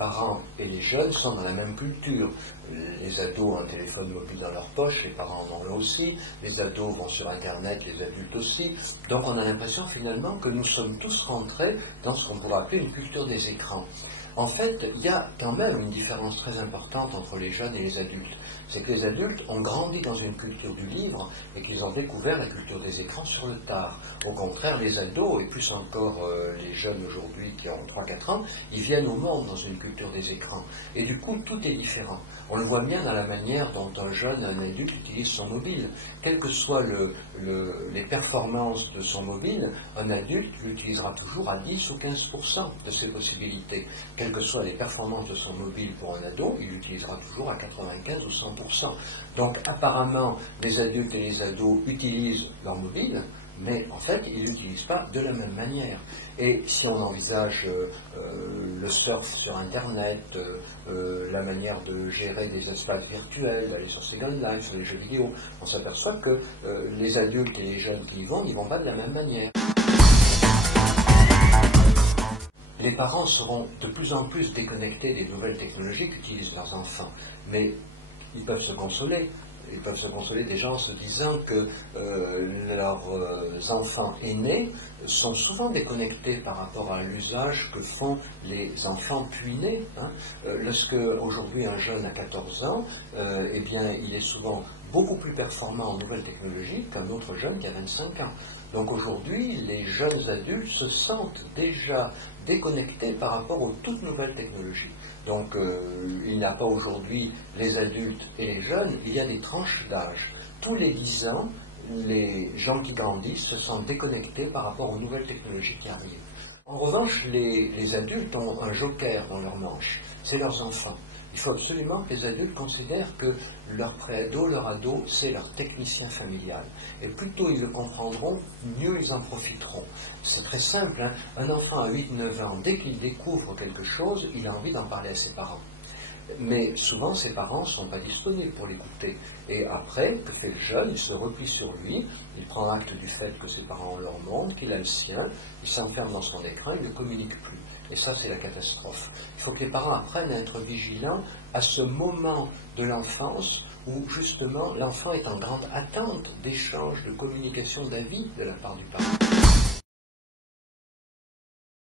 parents et les jeunes sont dans la même culture. Les ados ont un téléphone mobile dans leur poche, les parents en ont aussi, les ados vont sur Internet, les adultes aussi. Donc on a l'impression finalement que nous sommes tous rentrés dans ce qu'on pourrait appeler une culture des écrans. En fait, il y a quand même une différence très importante entre les jeunes et les adultes. C'est que les adultes ont grandi dans une culture du livre et qu'ils ont découvert la culture des écrans sur le tard. Au contraire, les ados, et plus encore les jeunes aujourd'hui qui ont 3-4 ans, ils viennent au monde dans une culture des écrans. Et du coup, tout est différent. On le voit bien dans la manière dont un jeune, un adulte utilise son mobile. Quelles que soient les performances de son mobile, un adulte l'utilisera toujours à 10 ou 15% de ses possibilités. Quelles que soient les performances de son mobile pour un ado, il l'utilisera toujours à 95 ou 100%. Donc apparemment, les adultes et les ados utilisent leur mobile, mais en fait, ils ne l'utilisent pas de la même manière. Et si on envisage le surf sur Internet, la manière de gérer des espaces virtuels, d'aller sur Second Life, sur les jeux vidéo, on s'aperçoit que les adultes et les jeunes qui y vont n'y vont pas de la même manière. Les parents seront de plus en plus déconnectés des nouvelles technologies qu'utilisent leurs enfants, mais ils peuvent se consoler. Ils peuvent se consoler déjà en se disant que leurs enfants aînés sont souvent déconnectés par rapport à l'usage que font les enfants puis nés. Lorsque aujourd'hui un jeune a 14 ans, eh bien, il est souvent beaucoup plus performant en nouvelles technologies qu'un autre jeune qui a 25 ans. Donc aujourd'hui, les jeunes adultes se sentent déjà déconnectés par rapport aux toutes nouvelles technologies. Donc il n'y a pas aujourd'hui les adultes et les jeunes, il y a des tranches d'âge. Tous les 10 ans, les gens qui grandissent se sentent déconnectés par rapport aux nouvelles technologies qui arrivent. En revanche, les adultes ont un joker dans leur manche, c'est leurs enfants. Il faut absolument que les adultes considèrent que leur préado, leur ado, c'est leur technicien familial. Et plus tôt ils le comprendront, mieux ils en profiteront. C'est très simple, hein. Un enfant à 8-9 ans, dès qu'il découvre quelque chose, il a envie d'en parler à ses parents. Mais souvent, ses parents ne sont pas disponibles pour l'écouter. Et après, que fait le jeune? Il se replie sur lui, il prend acte du fait que ses parents ont leur monde, qu'il a le sien, il s'enferme dans son écran, il ne communique plus. Et ça, c'est la catastrophe. Il faut que les parents apprennent à être vigilants à ce moment de l'enfance où, justement, l'enfant est en grande attente d'échange, de communication d'avis de la part du parent.